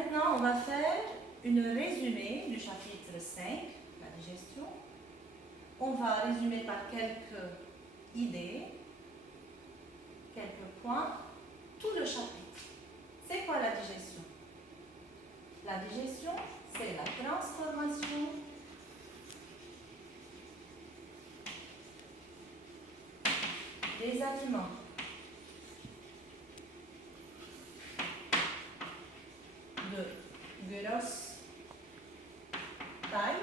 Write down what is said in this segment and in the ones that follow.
Maintenant, on va faire une résumé du chapitre 5, la digestion. On va résumer par quelques idées, quelques points, tout le chapitre. C'est quoi la digestion? La digestion, c'est la transformation des aliments de grosse taille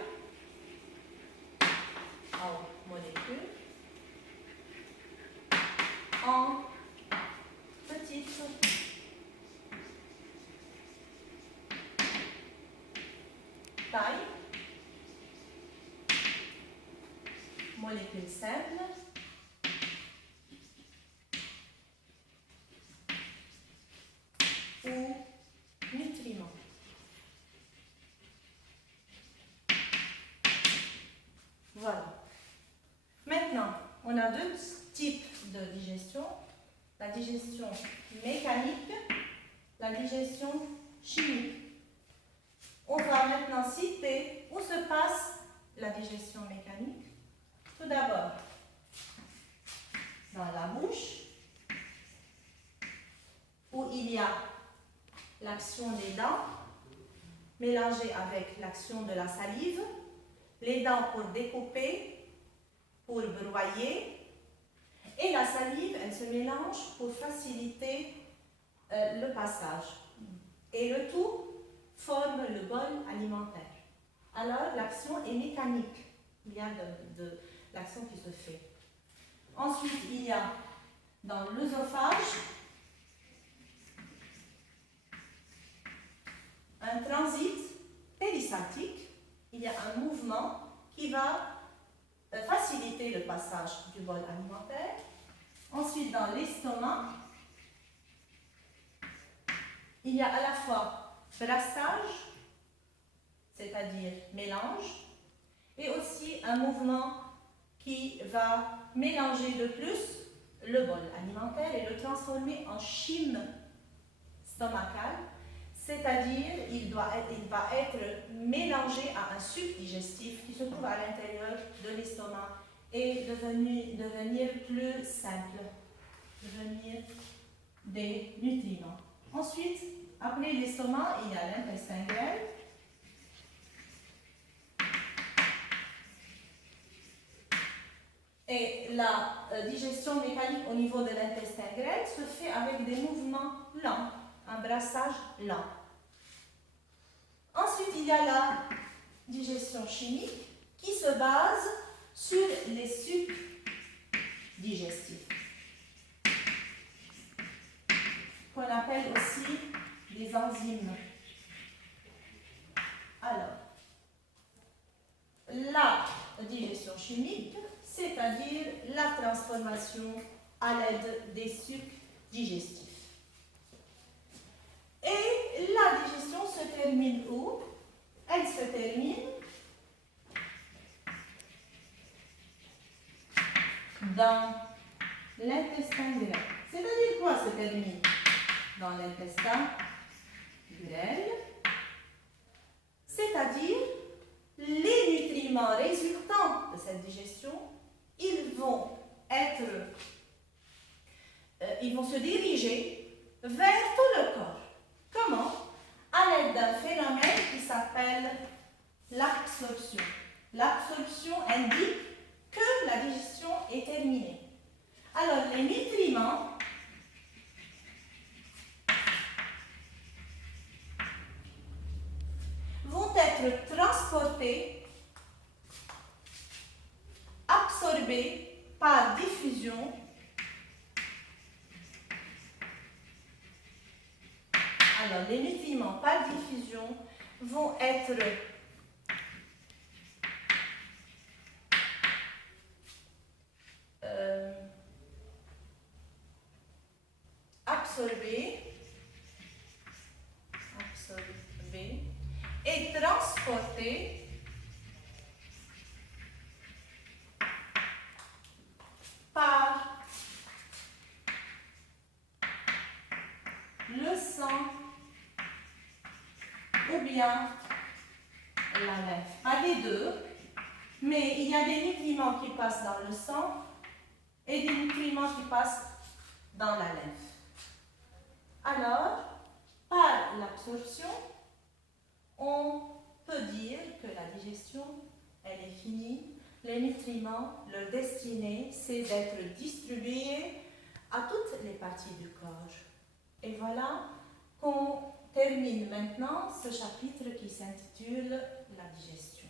en molécules en petites tailles, molécules simples, ou nutriments. Voilà. Maintenant, on a deux types de digestion. La digestion mécanique, la digestion chimique. On va maintenant citer où se passe la digestion mécanique. Tout d'abord, dans la bouche, où il y a l'action des dents, mélangée avec l'action de la salive, les dents pour découper, pour broyer, et la salive, elle se mélange pour faciliter le passage. Et le tout forme le bol alimentaire. Alors, l'action est mécanique. Il y a de l'action qui se fait. Ensuite, il y a dans l'œsophage un transit péristaltique. Il y a un mouvement qui va faciliter le passage du bol alimentaire. Ensuite, dans l'estomac, il y a à la fois brassage, c'est-à-dire mélange, et aussi un mouvement qui va mélanger de plus le bol alimentaire et le transformer en chyme stomacale, c'est-à-dire il va être mélangé à un suc digestif qui se trouve à l'intérieur de l'estomac et devenir plus simple, devenir des nutriments. Ensuite, après l'estomac, il y a l'intestin grêle. Et la digestion mécanique au niveau de l'intestin grêle se fait avec des mouvements lents, un brassage lent. Ensuite, il y a la digestion chimique qui se base sur les sucs digestifs, qu'on appelle aussi des enzymes. Alors, la digestion chimique, c'est-à-dire la transformation à l'aide des sucs digestifs. Et la digestion se termine où? Elle se termine dans l'intestin grêle. C'est-à-dire quoi se termine dans l'intestin grêle? C'est-à-dire les nutriments résultants de cette digestion, ils vont se diriger vers tout le corps. Comment? À l'aide d'un phénomène qui s'appelle l'absorption. L'absorption indique que la digestion est terminée. Alors, les nutriments vont être transportés, absorbés par diffusion Alors, les nutriments par diffusion vont être absorbés et transportés par le sang ou bien la lymphe. Pas les deux, mais il y a des nutriments qui passent dans le sang et des nutriments qui passent dans la lymphe. Alors, par l'absorption, on peut dire que la digestion, elle est finie. Les nutriments, leur destinée, c'est d'être distribués à toutes les parties du corps. Et voilà qu'on termine maintenant ce chapitre qui s'intitule la digestion.